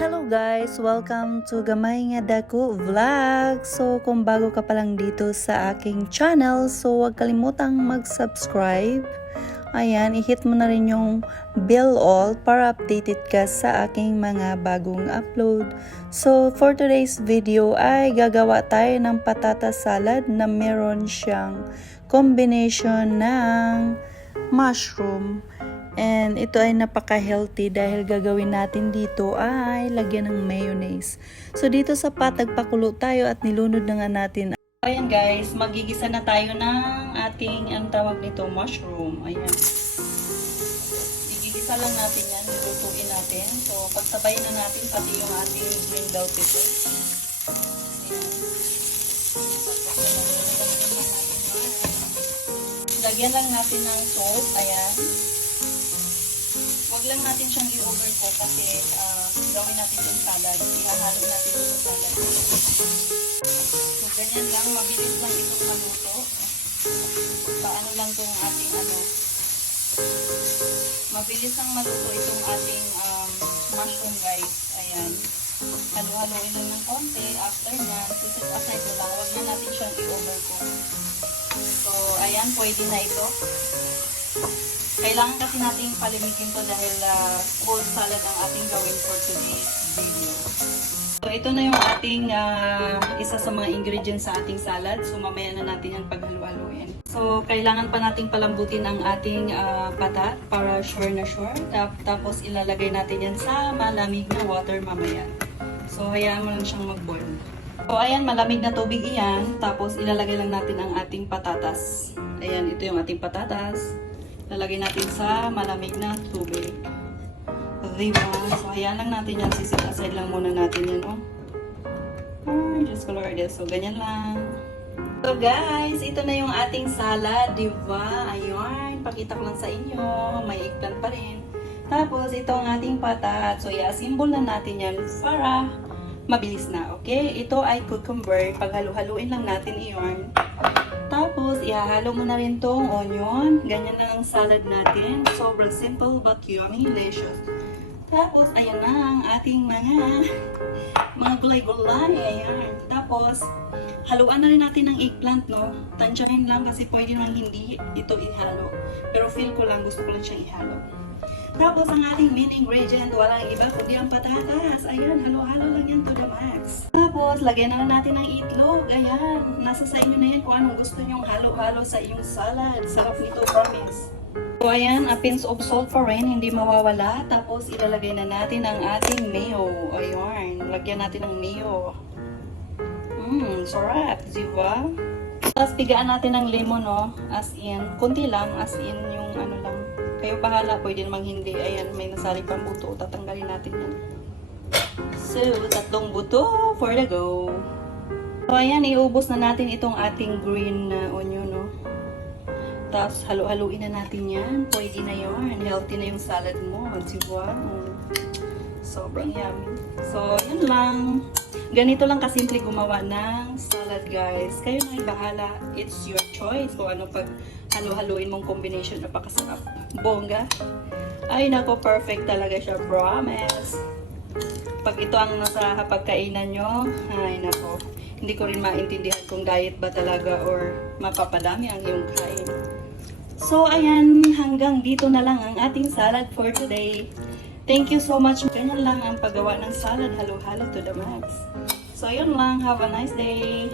Hello guys! Welcome to Gamay Nga Dako Vlog! So kung bago ka pa lang dito sa aking channel, so huwag kalimutang mag-subscribe. Ayan, i-hit mo na rin yung bell all para updated ka sa aking mga bagong upload. So for today's video ay gagawa tayo ng patatas salad na meron siyang combination ng mushroom. And ito ay napaka-healthy dahil gagawin natin dito ay lagyan ng mayonnaise. So dito sa pot, nagpakulo tayo at nilunod na nga natin. Ayan guys, magigisa na tayo ng ating, ang tawag nito, mushroom. Ayan. Igigisa lang natin yan, lutuin natin. So pagsabayin na natin pati yung ating green bell pepper. Lagyan lang natin ng salt. Ayan. Huwag lang natin siyang i-overcook kasi gawin natin yung salad. Ihahalo natin yung salad. So, ganyan lang. Mabilis lang itong maluto. Paano lang itong ating mabilis lang maluto itong ating mushroom guys. Ayan. Halo-haloin lang ng konti. After na, set aside na lang. Huwag na natin siyang i-overcook. So, ayan. Pwede na ito. Kailangan kasi nating palimigin to dahil cold salad ang ating gawin for today's video. So ito na yung ating isa sa mga ingredients sa ating salad. So mamaya na natin yan paghalu-haluin. So kailangan pa nating palambutin ang ating patat para sure na sure. Tapos ilalagay natin yan sa malamig na water mamaya. So hayaan mo lang siyang mag-boil. So ayan, malamig na tubig iyan. Tapos ilalagay lang natin ang ating patatas. Ayan, ito yung ating patatas. Lalagay natin sa malamig na tubig. Diba? So, hayaan lang natin yan. Sisit aside lang muna natin yan, oh. Ay, Diyos ko Lord. So, ganyan lang. So, guys, ito na yung ating salad, diba? Ayun, pakita ko lang sa inyo. May eggplant pa rin. Tapos, ito ang ating patat. So, i-assemble na natin yan para mabilis na, okay? Ito ay cucumber. Paghalo-haluin lang natin iyon. Tapos, ihahalo mo na rin tong onion. Ganyan na ang salad natin. Sobrang simple but yummy, delicious. Tapos, ayan na ang ating mga gulay-gulay. Ayan. Tapos, haluan na rin natin ng eggplant, no? Tansyahin lang kasi pwede naman hindi ito ihalo. Pero feel ko lang, gusto ko lang siyang ihalo. Tapos, ang ating main ingredient, walang iba kundi ang patatas. Ayan, halo-halo lang yan to the max. Tapos, lagyan na natin ng itlog. Ayan, nasa sa inyo na yan kung anong gusto nyong halo-halo sa inyong salad. Sarap nito, promise. So, ayan, a pinch of salt pa rin, hindi mawawala. Tapos, ilalagay na natin ang ating mayo. Ayan, lagyan natin ng mayo. Sarap, diba? Tapos, pigaan natin ng lemon, no? As in, kunti lang, as in yung ano lang. Kayo bahala, pwede namang hindi. Ayan, may nasali pang buto. Tatanggalin natin yan. So, tatlong buto for the go. So, ayan, iubos na natin itong ating green onion, no? Tapos, halu-haluin na natin yan. Pwede na yun. Healthy na yung salad mo. Diba? Sobrang yummy. So, yun lang. Ganito lang kasimple gumawa ng salad, guys. Kayo na bahala. It's your choice kung ano pag halo-haluin mong combination. Napakasarap. Bongga. Ay, nako, perfect talaga siya. Promise. Pag ito ang nasa pagkainan nyo, ay nako, hindi ko rin maintindihan kung diet ba talaga or mapapadami ang iyong kain. So, ayan, hanggang dito na lang ang ating salad for today. Thank you so much. Ganyan lang ang paggawa ng salad, halo-halo to the max. So, yun lang. Have a nice day.